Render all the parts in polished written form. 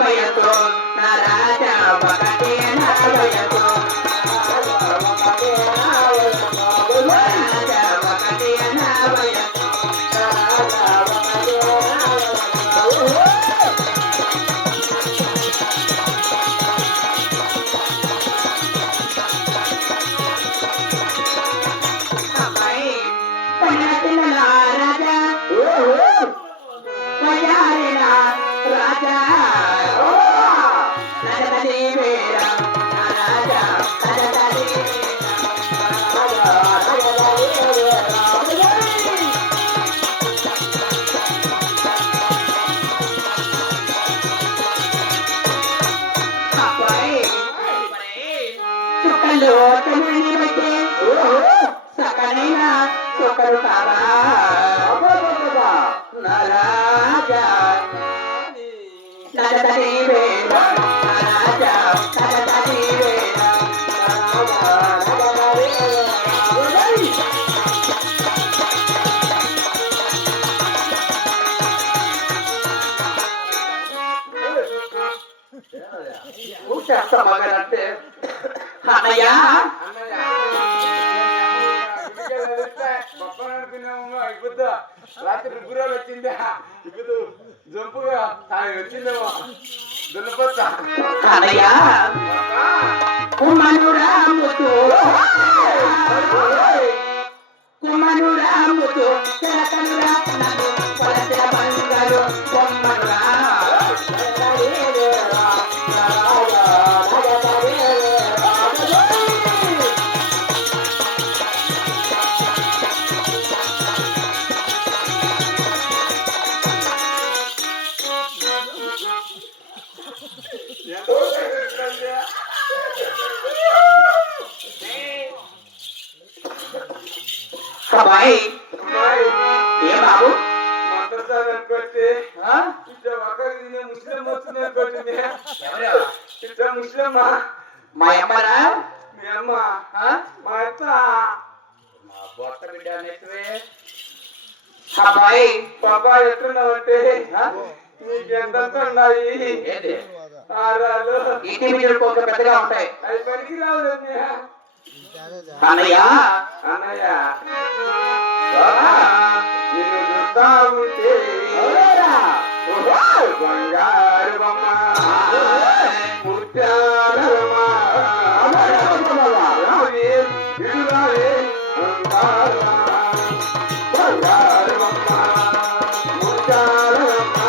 వయసు నా రాజా ఒకటే నా వయసు రాజా ఒకటే నా వయసు సకలైన సొకరు కాదా నరాజా నరతని వేళ నరాజా నరతని వేళ మగనంటే అన్నయ్య రాత్రి గుర్రాలు వచ్చిందా ఇప్పుడు జంపుగా వచ్చిందేమో దున్నపోతా అన్నయ్య కుమనురాముతో కుమనురాముతో తెలకనురా నన్ను కొలతెల బంగారు బొమ్మనురా బాయ్ ఏ బాబు ముస్లిమా మా అమ్మరా మీ అమ్మ మా అత్త బొట్ట బిడ్డ నెత్తువే అబ్బాయి పాపా ఎట్లున్నావంటే నీకెంత ఉన్నాయి ఆరాలు ఇంటి మీద పెద్దగా ఉంటాయి అవి పనికి రావు అన్నయ్య అన్నయ్య నిన్ను చూస్తా ఉంటే బంగారు బొమ్మ ముత్యాలమ్మ బంగారు బొమ్మ ముత్యాలమ్మ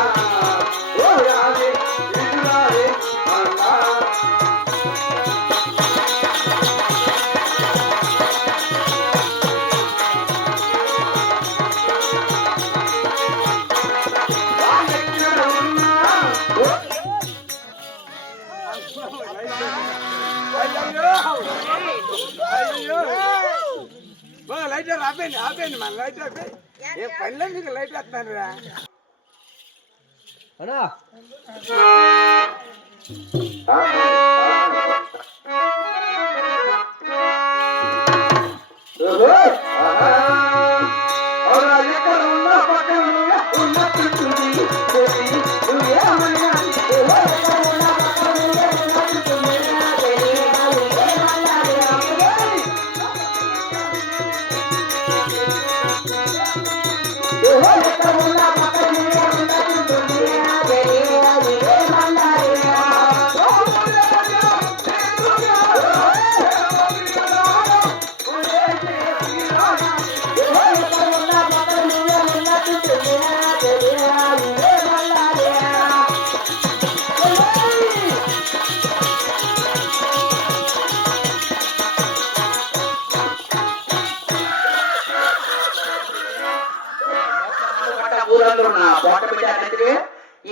లైటర్ ఆపేయండి మన లైటర్ ఆపే ఏ పనిలో మీకు లైట్ వేస్తాను రా అన్నా ఎక్కడ ఉన్నా పక్కన ఉన్నట్టుంటుంది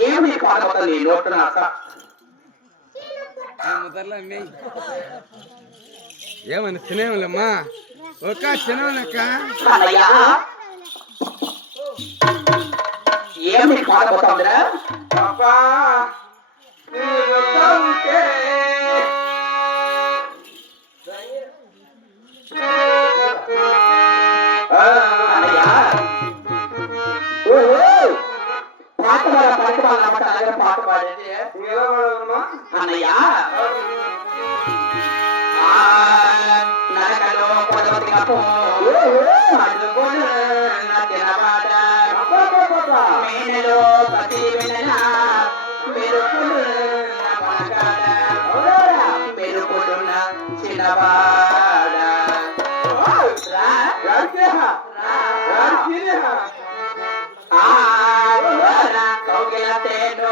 ఏమి పాడబోతుంది నోటు ఏమన్నా తినేవాళ్ళమ్మా ఒక తినవలక్క ఏమి పాడబోతుందిరా పాపా పాట పాట పాట పాట ఎలా వాడమ్మా అన్నయ్య నరకలో పొదవతినపు తినబాట మేనలో ప్రతి వెనల మెరుపులున్న చిన్నవాడ కౌగిల తేనో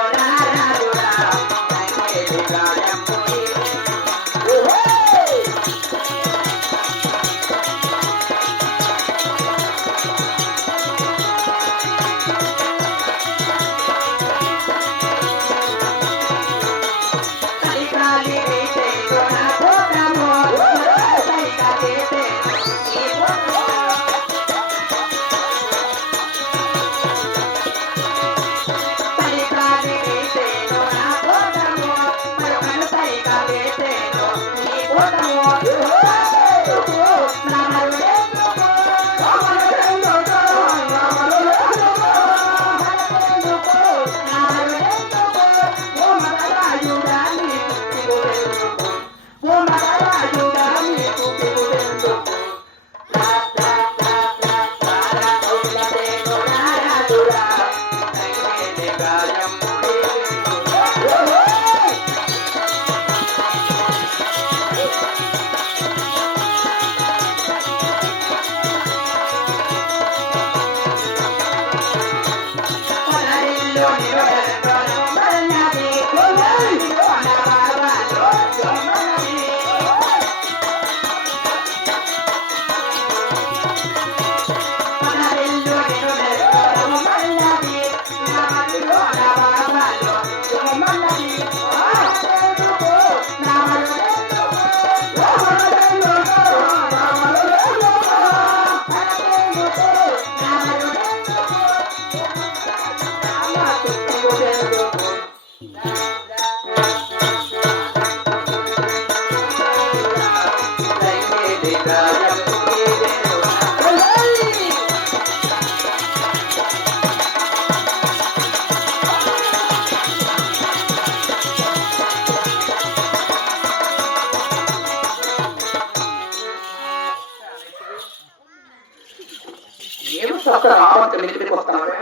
రావంతులు ఇంటికి వస్తున్నారు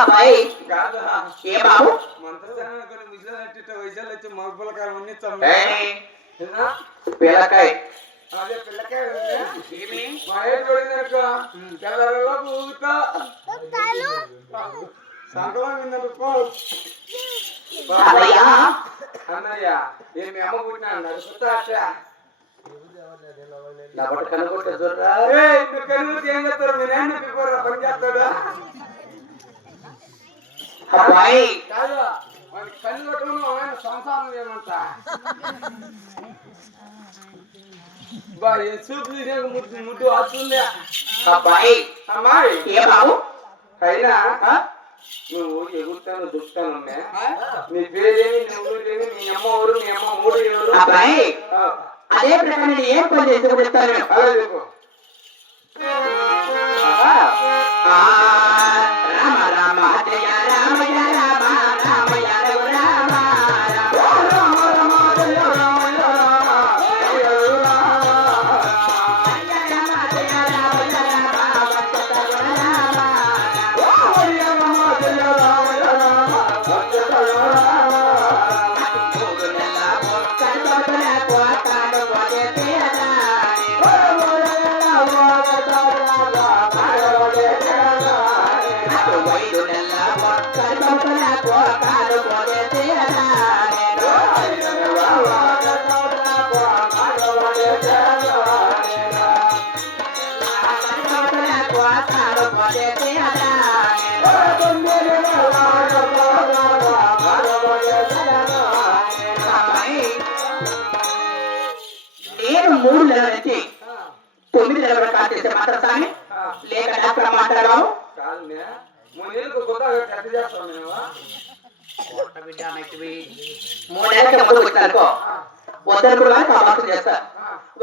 అబ్బాయి ఏ బాబు పిల్లకాయ అదే పిల్లకాయ మా ఏ చూడిందనుకో తెల్లలో ఊగుతా సంకలం విందనుకో అన్నయ్య నేను మీ అమ్మ పుట్టినా నడుపుతా ఏం చేస్తారు మీ నాన్న పని చేస్తాడు కాదు కళ్ళు కొట్టడం ఆయన సంసారం ఏమంట చూపు ముట్టు వస్తుందే అబ్బాయి అమ్మాయి ఏ బాబు అయినా నువ్వు ఎగురుతాను దుస్తాను నీ పేరేమి నీ ఊరేమి మీ అమ్మ ఊరు మీ అమ్మ ఊరు ఎవరు అబ్బాయి అదే ప్రకారం ఏం పని చేసి చెప్తాను రామ రామ జయ రామ జయ రామ రామ యాదవ రామ నేను 3 నెలల నుంచి 9 నెలల వరకు చేసే మాట్లాడతాను లేక డాక్టర్ మాట్లాడవు మూడేళ్ళకి ముందు వచ్చారనుకో వద్దనుకో కావాల్సి చేస్తా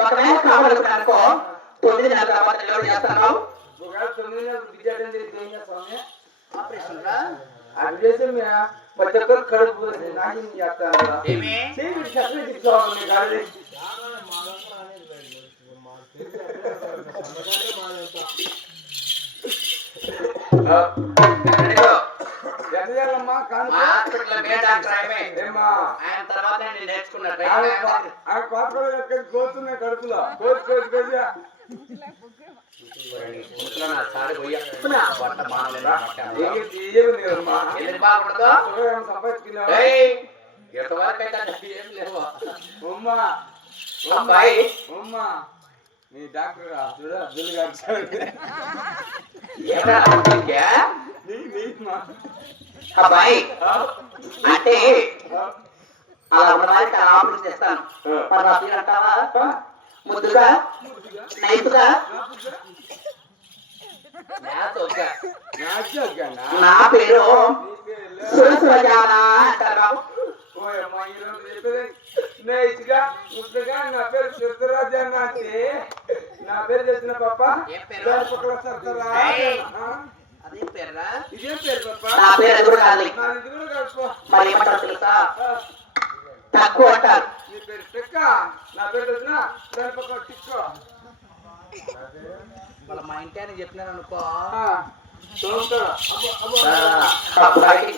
ఒకవేళ కావాలనుకున్నారనుకో 9 నెలల తర్వాత డెలివరీ చేస్తాను బిడ్డ అటెండ్ చేస్తే ఏం చేస్తామే ఆపరేషన్ రా అది చేసే ప్రతి ఒక్కరు కడుపు నాకేం చేస్తాను ఏమి ఎదమ్మా తర్వాత నేను నేర్చుకున్నా కోస్తున్నాయి కడుపులో కోసి నీ డాక్టర్ అబ్బాయి అంటే అలా ఉన్నవారికి ఆపరేషన్ చేస్తాను అంటావా ముద్దుగా నైపుగా నా పేరు సురసురజానా అంటారు బాబు నా పేరు సిద్ధరాజన్న అంటే నా పేరు చేసిన పాప అదేం పేరురా ఇదేం పేరు పాప నా పేరు ఎదురు కాదు నా ఇది కూడా కలుపు మరి ఏమంటారు తెలుసా తక్కువ అంటారు నీ పేరు టిక్క నా పేరు తెలిసిన దాని పక్క టిక్క వాళ్ళ మా ఇంటి అని చెప్పినాను అనుకో నాది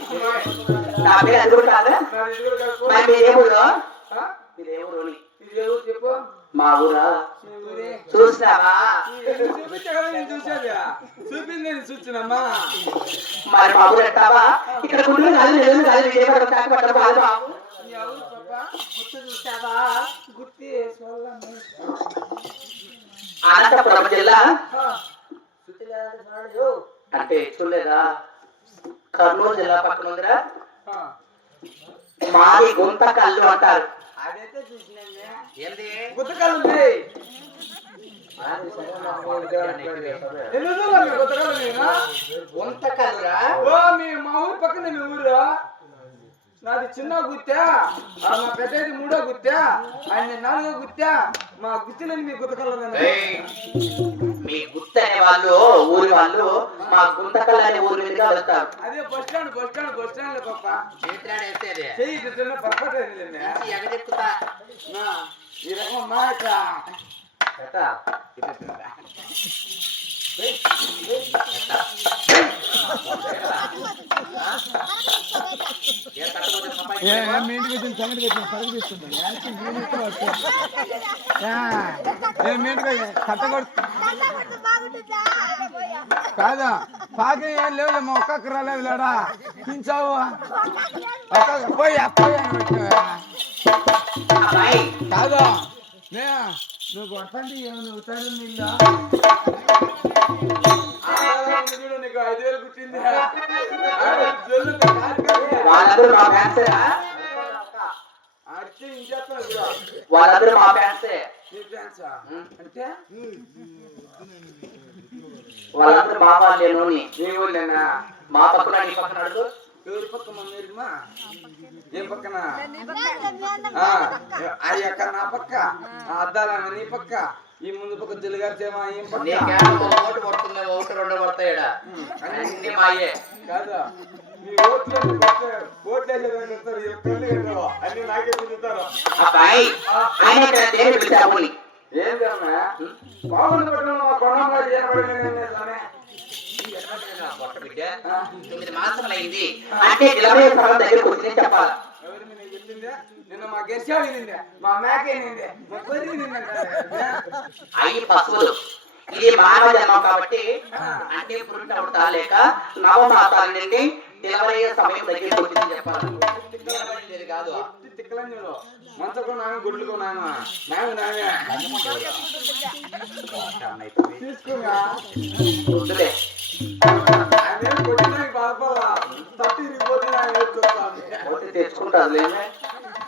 నా పేరు ఎదురు కాదు ఇది కూడా కలుపు మరి మీరే ఊరు ఇది ఏ ఊరు చెప్పు మా ఊరా చూసినావా చూపింది చూసినమ్మా మరి మా ఊరు అంటావా ఇక్కడ గుళ్ళు కాదు లేదు కాదు ఏమడతాను బాబు గుర్తు చూసావా గుర్తి అనంతపురం జిల్లా అంటే చూడలేదా కర్నూలు జిల్లా పక్కన ఉందిరా మాది గుంతకల్లు అంటారు అదైతే చూసినండి ఏంది గుత్తకాలు ఉంది గుంతకల్లురా ఓ మీ మా ఊరు పక్కన మీ ఊరు నాది చిన్న గుత్తా మా పెద్దది మూడో గుత్తా ఆయన నాలుగో గుత్తా మా గుత్తిలని మీ గుత్తకల్లు మీ గుత్త అనే వాళ్ళు ఊరి వాళ్ళు మా గుంతకల్లు అనే ఊరి మీదుగా వెళ్తారు అదే బస్ స్టాండ్ లో పప్ప చేతిరాడు చెయ్యి చిన్న పర్ఫెక్ట్ ఎగదెక్కుతా ఈ రకం మాట మీ ఇంటికి వచ్చిన సంగతి వచ్చిన పరుగు తీసుకుంటాను మీ ఇంటికి కట్టగొడు కాదా పాకే ఏం లేవులే మా ఒక్కకి రాలేదు లేడా తించావు పోయి కాదా నువ్వు కొట్టండి ఏమైనా అవుతాడు నీళ్ళు నీకు 5,000 కుట్టింది వాళ్ళందరూ మా ఫ్యాన్సేనా అడిచి ఇంకేస్తాను వాళ్ళందరూ మా ఫ్యాన్సే అంటే వాళ్ళందరూ మా వాళ్ళేను నీ ఊళ్ళేనా మా పక్కన నీ పక్కన అడుగు ఎవరి పక్క మీరుమా ఏ పక్కన అది అక్కడ నా పక్క అద్దాల నీ పక్క ఈ ముందు పక్క జల్లిగారిచేమా ఏం పక్క ఓటు పడుతుంది ఓటు రెండు పడతాయడా అన్ని మాయే కాదా మీ ఓట్లు అన్ని నాకే తిరుగుతారు అబ్బాయి ఆయన ఇక్కడ దేని పిలిచాముని ఏం చేయాలన్నా బాగుంది పట్టుకున్నా మా కొనంలో బిడ్డ 9 మాసములైంది అంటే నిలబడే స్థలం దగ్గరకు వచ్చి చెప్పాలి ఎవరు మీద చెప్పిందే నిన్న మా గెలిచావు నిందే మా మేకే నిందే మా కొర్రి నిందే అయ్యి పశువులు ఇది మానవ జన్మం కాబట్టి అంటే పురుట లేక నవమాసాల నుండి నిలబడే సమయం దగ్గరకు వచ్చింది చెప్పాలి నిలబడేది కాదు తిక్కలంజలో మంచకున్నాను గుడ్లుకున్నాను నాను నానే తీసుకోగా వద్దులే అదే కొట్టినాక బాధపడా తట్టి ఇరిగిపోతున్నాను వచ్చి తెచ్చుకుంటారు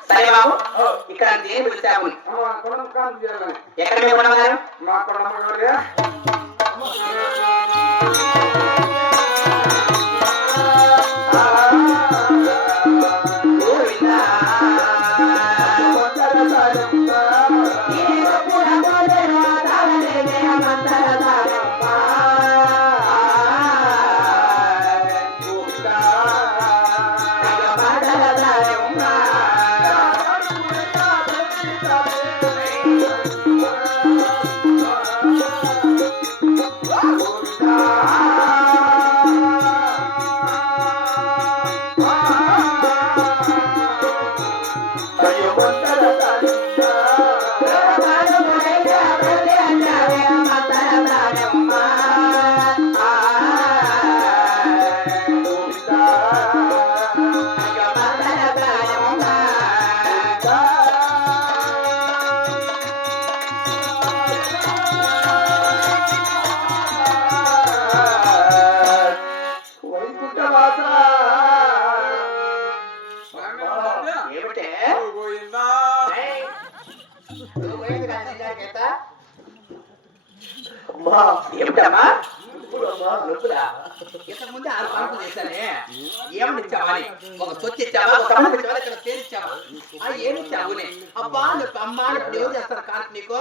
సరే బాబు ఇక్కడ దేని పిలిచాము కొనం కాదు చేయాలని ఎక్కడ మేము ఉండగారు మా కొనమ్మగారే ఆ అమ్మా ఏమిటమ్మా ఇప్పుడమ్మా నొప్పులా ఇంతకు ముందే 6 కానుకలు చేశానే ఏమని ఇచ్చావా అని ఒక సొచ్చి ఇచ్చావా ఒక సమానం ఇచ్చావా ఇక్కడ చేరిచ్చావా ఏమి ఇచ్చావు అబ్బా నువ్వు అమ్మా ఇప్పుడు ఎవరు చేస్తారు కానుక నీకు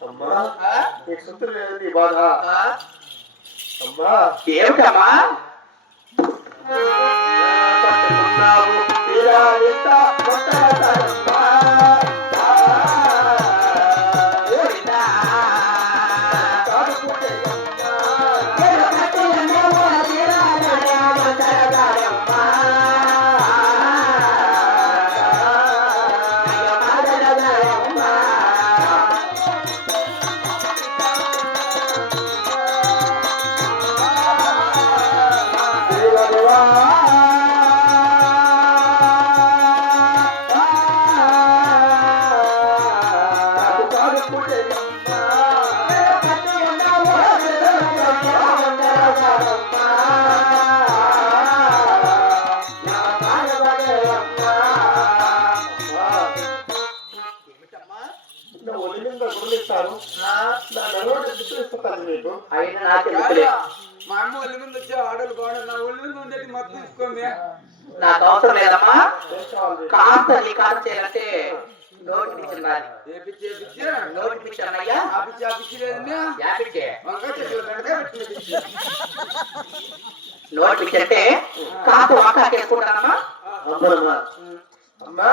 అమ్మా ఆ? నీకు సొత్తు లేదు నీ బాధ ఆ? అమ్మా ఏమిటమ్మా పట్టుకున్నావు తీరాలిట కొట్టడమ్మా ఓరినా. కాడుకుంటేయమ్మా నీకు అయినా నాకు ఎందుకులే. మా అమ్మ ఒళ్ళు ముందు వచ్చే ఆడలు బాగుండు నా ఒళ్ళు ముందు ఉండేది మొత్తం తీసుకోండి నాకు అవసరం లేదమ్మా ఏం కావాలి కాస్త నీ కాదు చేయాలంటే నోటిఫికేషన్ రాలి ఏపిచ్చి ఏపిచ్చి నోటిఫికేషన్ అయ్యా ఆపిచ్చి ఆపిచ్చి లేదండి యాపిచ్చే వంకాయ చెట్లు బెండకాయ పెట్టుకుని నోటిఫికేషన్ అంటే కాపు వాకా చేసుకుంటానమ్మా అమ్మమ్మా అమ్మా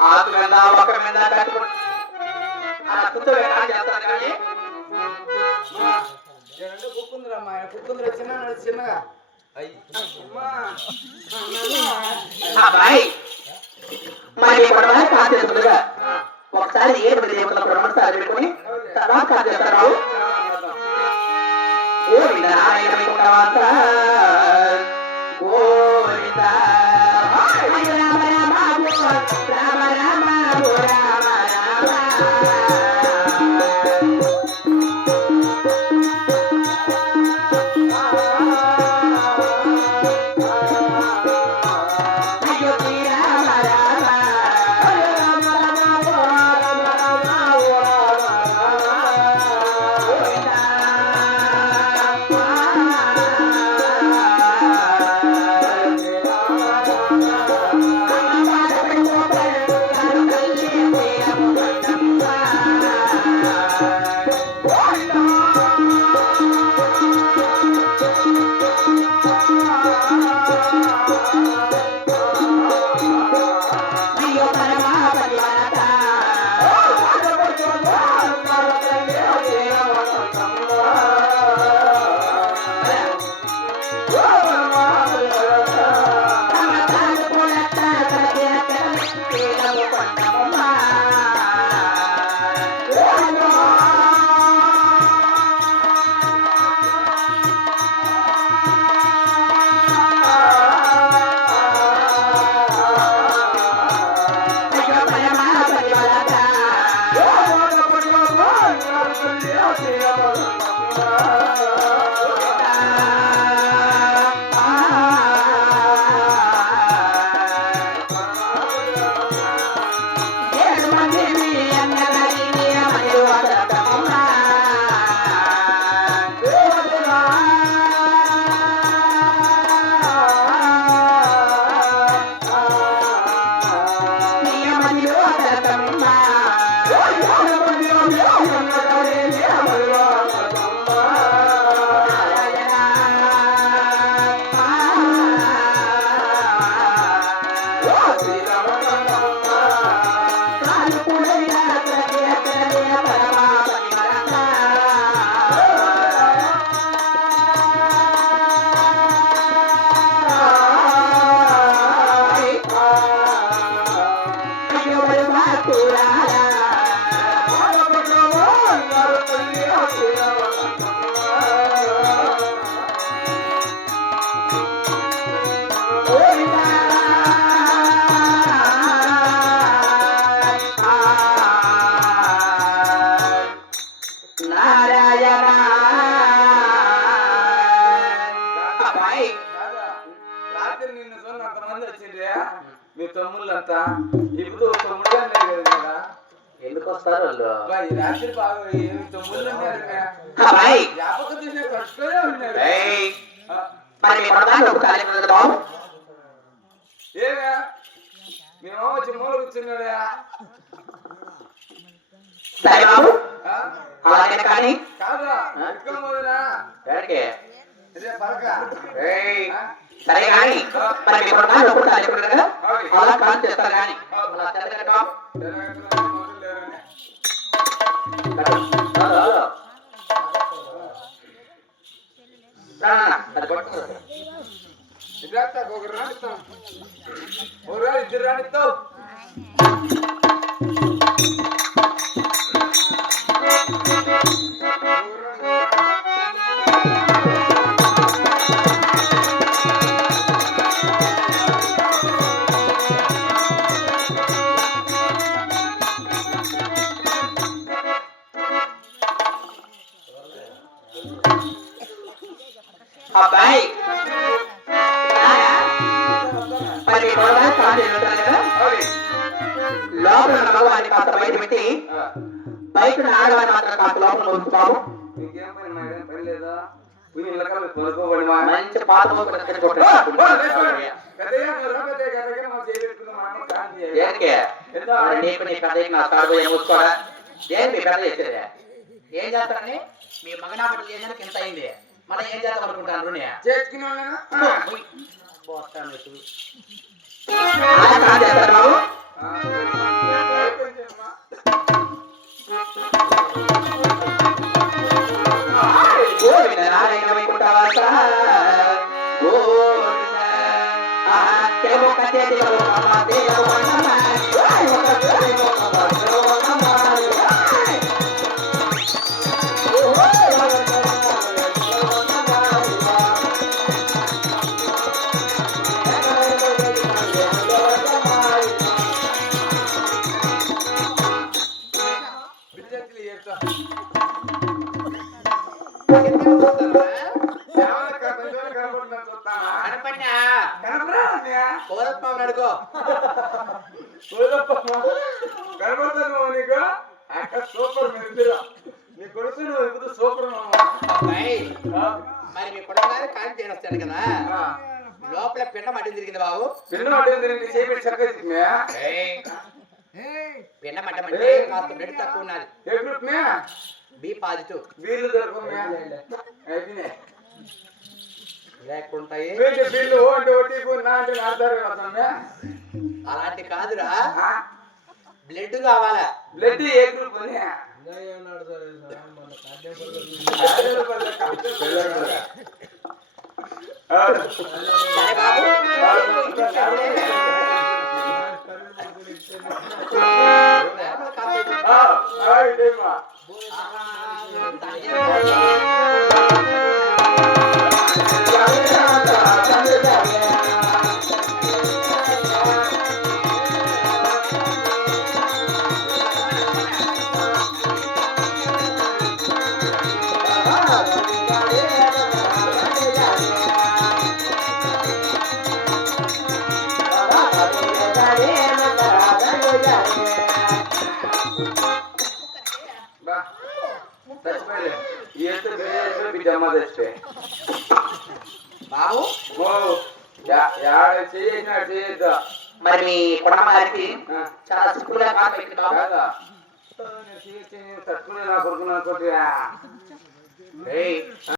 ఆకు మీద ఒక మీద కట్టుకుంటా అలా కూర్చోబెట్టి చేస్తాను కానీ కుక్కుందిరమ్మా కుక్కుందిర చిన్నగా అమ్మా అబ్బాయి మరి కొడవని కాదు చేస్తుందిగా ఒకసారి ఏడు దేవతల కొడవని సారి పెట్టుకుని తర్వాత కాదు చేస్తారు గోవింద నారాయణ వైకుంఠవాస గోవింద రామ రామ రామ రామ నిన్ను చూడండి అంతమంది వచ్చిండ్రే మీ తమ్ముళ్ళంతా ఇప్పుడు తమ్ముడు లేదు కదా ఎందుకు వస్తారు వాళ్ళు అబ్బా, ఈ రాత్రి బాగా ఏమి తమ్ముళ్ళు ఉన్నారు అబ్బాయి, జ్ఞాపకం చూసిన కట్టుకునే ఉన్నారు ఏయ్, మరి మీ కొడదాన్ని ఒక తాళి కట్టదు బాబు. ఏమే మేము వచ్చి మూల కూర్చున్నాడా సరే బాబు, ఆ? అలాగే కానీ కాదా ఎక్కువ పోదురా ఎవరికి? ఇదే పలక ఏయ్, సరే కానీ మరి మీ కొడదాన్ని ఒక తాళి కట్టదు కదా, అలా కాల్ చేస్తారు కానీ అలా చేస్తారు బాబు. అది పట్టుకో. ఇద్దరు రానిస్తావు అబ్బాయి, మరి మీ కొడదాన్ని కాల్ చేస్తారు కదా, లోపల ఉన్న మగవాడిని కాస్త బయట పెట్టి బయట ఉన్న ఆడవాడిని మాత్రం కాస్త లోపల ఉంచుతాము. ఇంకేం పని మా ఏం పని లేదా ఇళ్ళకాలు కొనుక్కోబడి మా మంచి పాత దేనికి మరి నీకు నీ పెద్ద నా కాడు మూసుకోడా దేని మీ పెద్ద చేసేదే ఏం చేస్తారని మీ మగనాపటి చేసేందుకు ఇంత అయింది మళ్ళీ ఏం చేద్దాం అనుకుంటాను రుణి చేసుకునే చేస్తారు బాబు. గోవింద నారాయణ వైకుంఠవాస గోవింద తెలుగు కచేరి అడుకో కనబడతాను నీకు సూపర్ మీరు నీ కొడుకు నువ్వు ఇప్పుడు సూపర్ అబ్బాయి, మరి మీ కొడుకు కాల్ చేస్తాను కదా లోపల పిండం అడ్డం తిరిగింది బాబు. పిండం అడ్డం తిరిగి చేపెట్టి చక్కగా పిండం అడ్డం అంటే కాస్త బ్లడ్ తక్కువ ఉన్నది. ఏ గ్రూప్ మే బి పాజిటివ్ వీళ్ళు దొరకమే లేకుంటాయి. వీళ్ళు అంటే ఒట్టి నా అంటే ఆడతారు కదా అలాంటి కాదురా, బ్లడ్ కావాలా. బ్లడ్ ఏ గ్రూప్ అని సరే బాబు, బాబు మరి మీ కుటుంబ గారికి చాలా సిక్కులుగా కాదు పెట్టింది బాబు. తట్టుకునే నా కొడుకున్నా కొట్టిరా ఏయ్